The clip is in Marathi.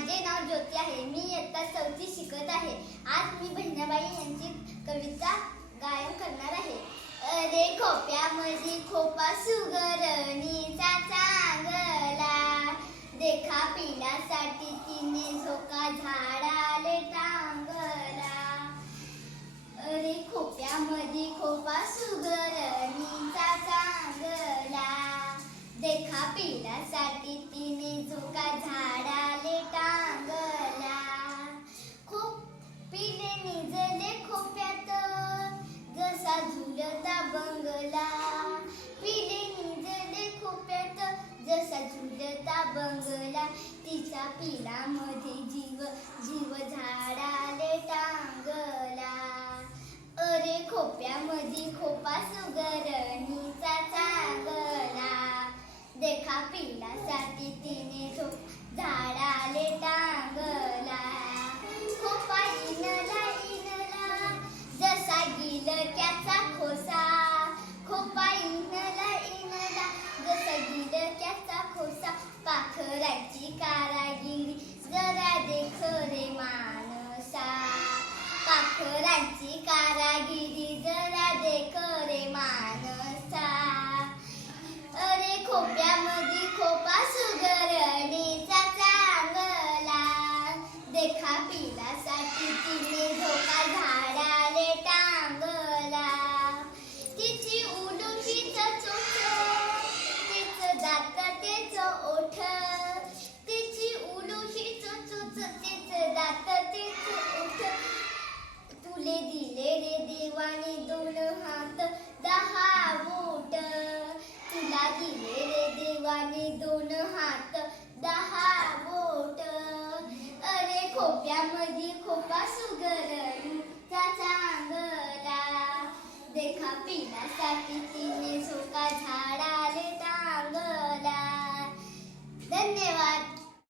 माझे नाव ज्योती आहे. मी इयत्ता 4थी शिकत आहे. आज मी बहिणाबाई यांची कविता गायन करणार आहे. अरे खोप्यामध्ये खोपा सुगरणीचा चांगला, देखा पिण्यासाठी तिने झोका झाडाले टांगला. अरे खोप्यामध्ये खोपा सुगरणीचा चांगला, देखा पिण्यासाठी तिने झोका झाडाले टांगला. पिले निजले खोप्यात जसा झुलता बंगला, पिले निजले खोप्यात जसा झुलता बंगला. तिच्या पिलामध्ये जीव जीव झाडाले टांगला. अरे खोप्यामध्ये खोपा सुगरणीचा चांगला, देखा पिलासाठी तिने झाडाले टांगला. खोपा इनला इनला जसा गिलक्याचा खोसा, खोपा इनला इनला जसा गिलक्याचा खोसा. पाखराची कारागिरी जरा देख रे मानसा, पाखराची कारागिरी जरा देख रे मानसा. अरे खोप्यामध्ये खोपा सुगरणीचा चांगला, देखा पिलासाठी तिने झोका झाडाले टांगला. तिची उलुशीच चोच तेच दात तेच ओठ, तिची उलुशीच चोच तेच दात तेच ओठ. तुले दिले रे देवाने 2 हात 10 बोट, तुला दिले रे देवाने 2 हात 10 बोट. अरे खोप्यामध्ये खोपा सुगरणीचा